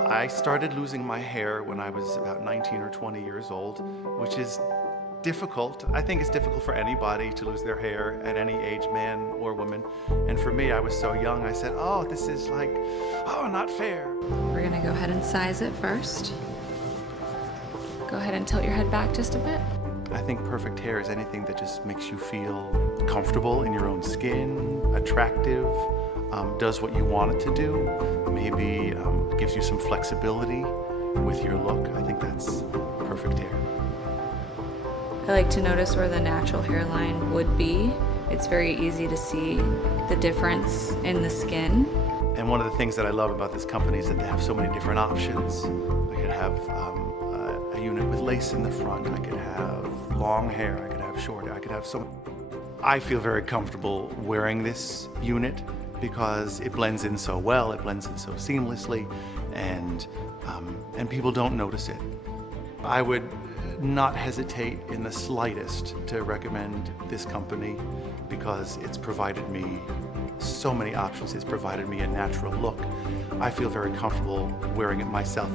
Well, I started losing my hair when I was about 19 or 20 years old, which is difficult. I think it's difficult for anybody to lose their hair at any age, man or woman. And for me, I was so young, I said, oh, this is like, oh, not fair. We're gonna go ahead and size it first. Go ahead and tilt your head back just a bit. I think perfect hair is anything that just makes you feel comfortable in your own skin, attractive, does what you want it to do, maybe gives you some flexibility with your look. I think that's perfect hair. I like to notice where the natural hairline would be. It's very easy to see the difference in the skin. And one of the things that I love about this company is that they have so many different options. I could have a unit with lace in the front. I could have long hair. I could have short hair. I could have so. I feel very comfortable wearing this unit because it blends in so well. It blends in so seamlessly, and people don't notice it. I would not hesitate in the slightest to recommend this company because it's provided me so many options. It's provided me a natural look. I feel very comfortable wearing it myself.